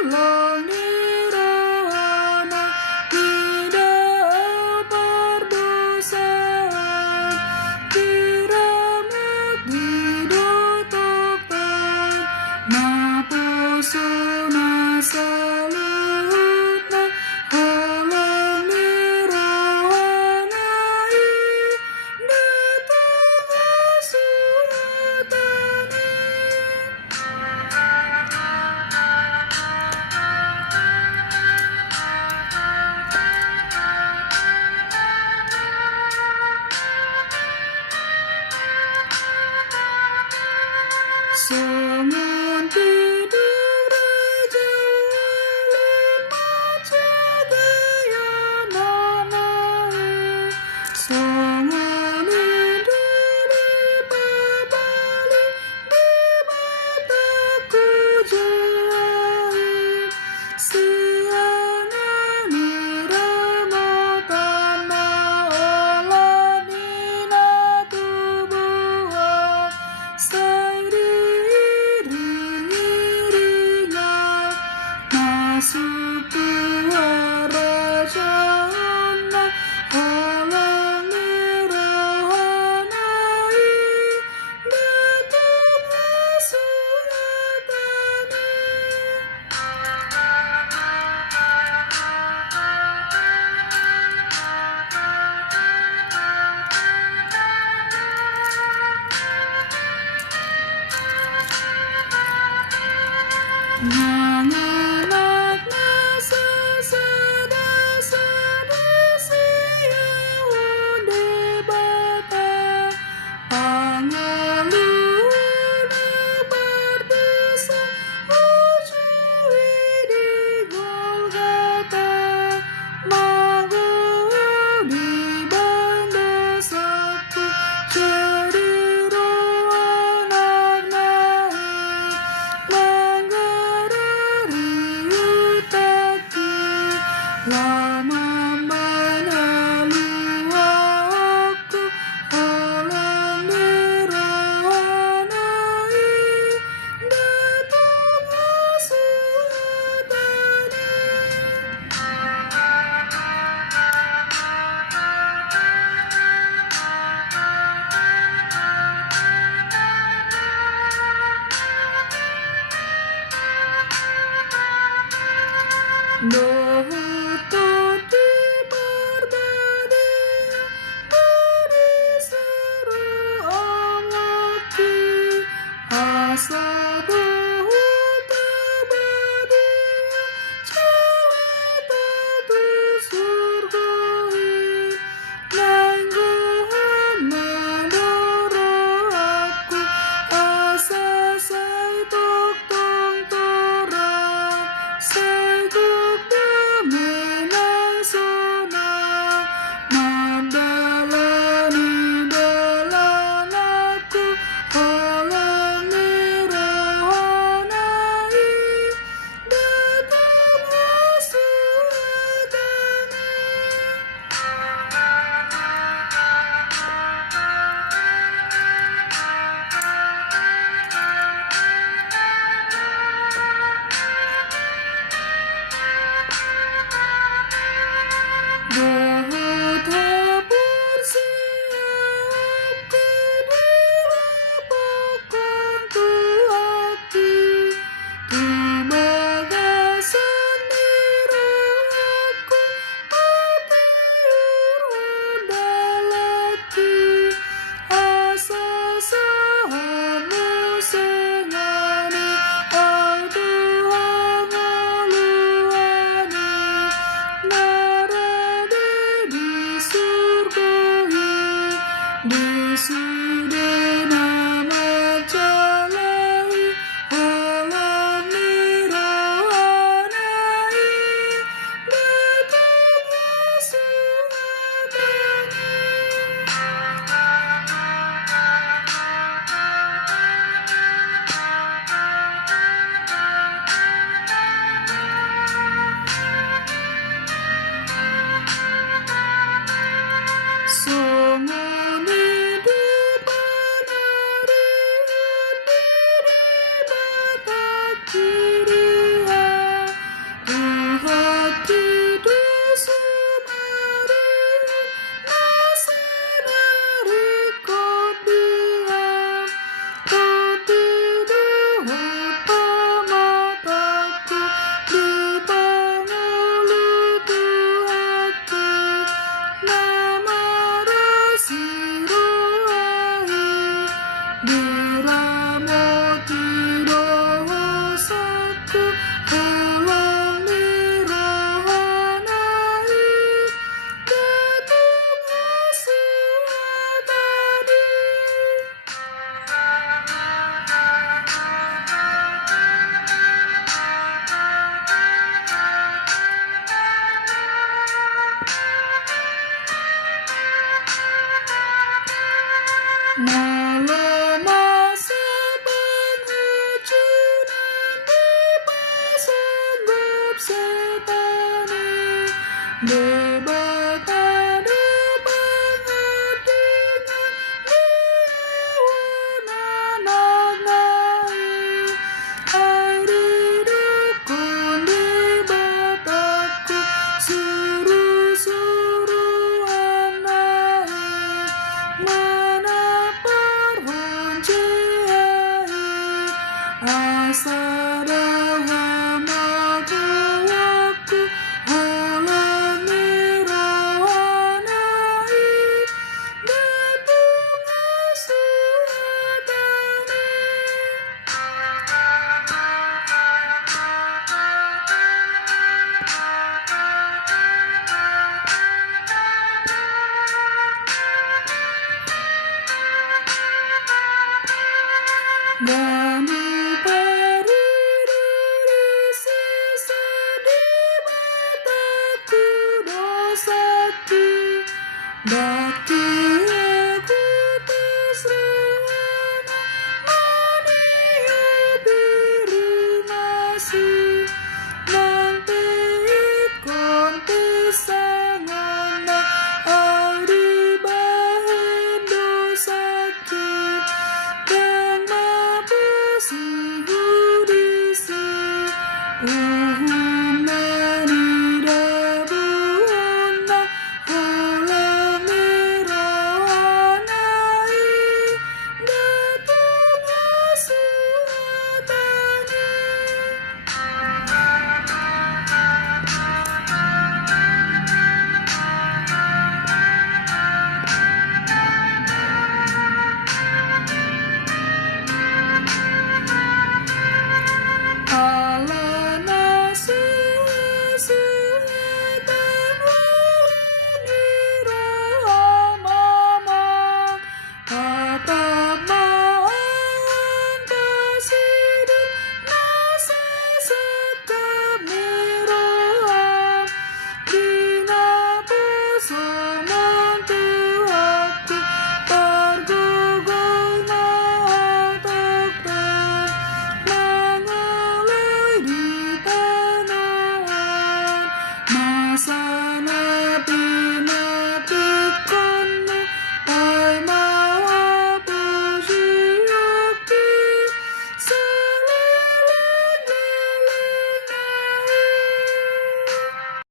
Ulang nirwana tidak berdosaan, diramat didotokkan, napusuna salutna, ulang nirwanai, datang asuhatani. Someone tidur raja wali macagaya nanai. Someone tidur di babali di mataku jai. Siana niramatan maolah nina tubuhan. Masuk keluar rajana, ulang nirwanai, datang asuhatani. Nanganak nasa sada-sada undi bata, pangaluhuna berdesa ujui di Golgata, mau di banda satu jadi roh anak nahi, lama menalu aku, ulang nirwanai, datang asuhatani. Nututi berbadia, beri seru amati, asa buhu tabadia, celeta tu surgawi, nangguhan menoro aku, asa say tok tong torang, say menang sunang, mandalani dalam aku, ulang nirwanai. Asadaha magawaku Holani rohanai Betunga suhatani Gani